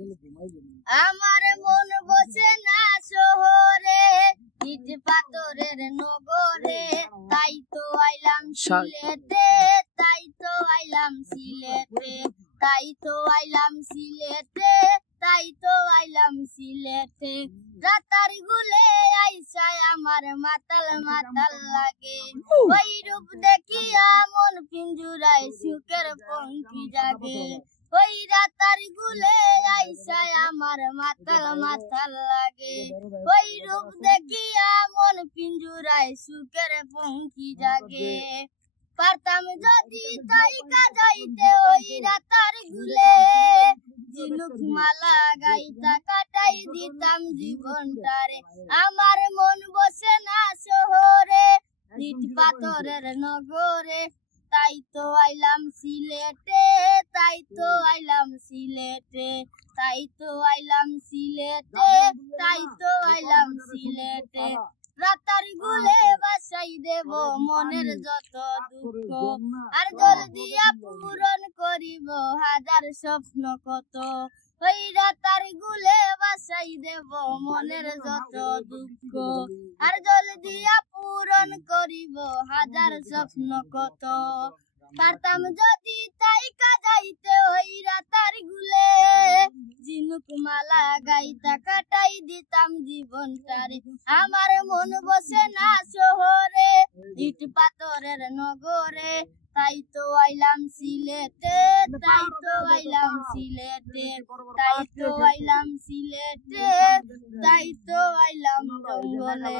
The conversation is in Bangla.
আমার মন বসে না শহরে, ইট পাথরের নগরে, তাই তো আইলাম সিলেটে, তাই তো আইলাম সিলেটে, তাই তো আইলাম সিলেটে, তাই তো আইলাম সিলেটে। রাতার গুলে আইসায় আমার মাতাল মাতাল লাগে, ওই রূপ দেখিয়া মন পিঞ্জুরায় সুখের পঙ্খী জাগে। ওই রাতার গুলে আইসায় আমার মাতাল মাতাল লাগে, ওই রূপ দেখিয়া মন পিঞ্জুরায় সুখের পঙ্খী জাগে। পারতাম যদি তাইকা যাইতে ওই রাতার গুলে, ঝিনুক মালা গাইতা কাটাই দিতাম জীবনটারে। আমার মন বসে না শহরে, ইট পাথরের নগরে, তাই তো আইলাম সিলেটে, তাই তো আইলাম সিলেটে, তাই তো আইলাম সিলেটে, তাই তো আইলাম সিলেটে। রাতার গুলে বাসাই দেব মনের যত দুঃখ, আর জল দিয়া পূরণ করিব হাজার স্বপ্ন কত। ওই রাতার গুলে বাসাই দেব মনের যত দুঃখ, আর জল দিয়া পূরণ করিব হাজার স্বপ্ন কত। পারতাম যদি তাইকা যাইতে ওই রাতার গুলে, ঝিনুক মালা গাইতা কাটাই দিতাম জীবনটারে। আমার মন বসে না শহরে, ইট পাথরের নগরে, তাই তো আইলাম সিলেটে, তাই তো আইলাম সিলেটে, তাই তো আইলাম সিলেটে, তাই তো আইলাম জঙ্গলে।